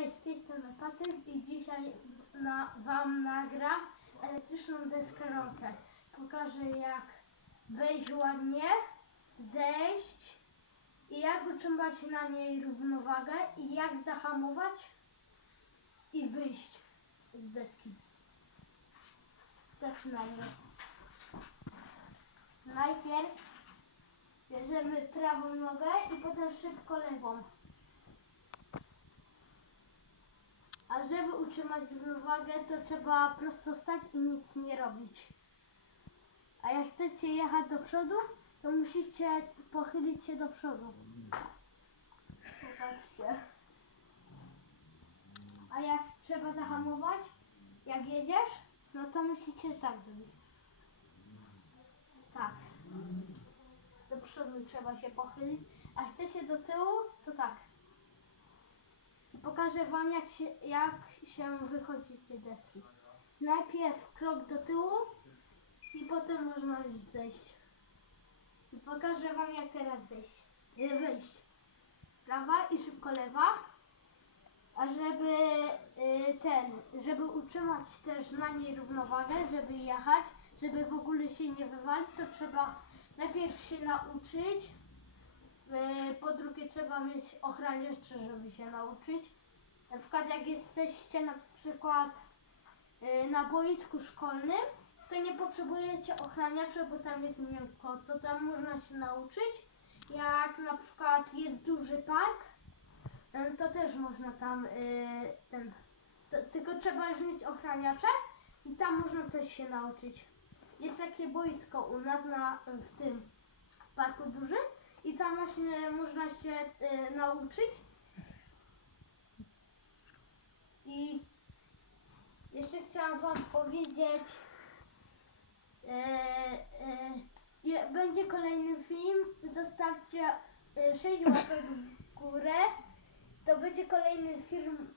Cześć, z tej strony Patryk i dzisiaj na, Wam nagram elektryczną deskorolkę. Pokażę jak wejść ładnie, zejść i jak utrzymać na niej równowagę i jak zahamować i wyjść z deski. Zaczynajmy. Najpierw bierzemy prawą nogę i potem szybko lewą. Żeby utrzymać równowagę, to trzeba prosto stać i nic nie robić. A jak chcecie jechać do przodu, to musicie pochylić się do przodu. Popatrzcie. A jak trzeba zahamować, jak jedziesz, no to musicie tak zrobić. Tak. Do przodu trzeba się pochylić, a chcecie do tyłu, to tak. Pokażę Wam, jak się, jak się wychodzi z tej deski. Najpierw krok do tyłu i potem można zejść. I pokażę Wam, jak teraz zejść. y, Wyjść. Prawa i szybko lewa. A żeby y, ten, żeby utrzymać też na niej równowagę, żeby jechać, żeby w ogóle się nie wywalić, to trzeba najpierw się nauczyć, Po drugie trzeba mieć ochraniacze, żeby się nauczyć. Na przykład jak jesteście na przykład yy, na boisku szkolnym, to nie potrzebujecie ochraniacza, bo tam jest miękko, to tam można się nauczyć. Jak na przykład jest duży park, yy, to też można tam ten, to, tylko trzeba już mieć ochraniacze i tam można też się nauczyć. Jest takie boisko u nas na, w tym parku dużym i tam właśnie można się y, nauczyć. I jeszcze chciałam Wam powiedzieć, y, y, będzie kolejny film, zostawcie y, 6 łapek w górę, to będzie kolejny film,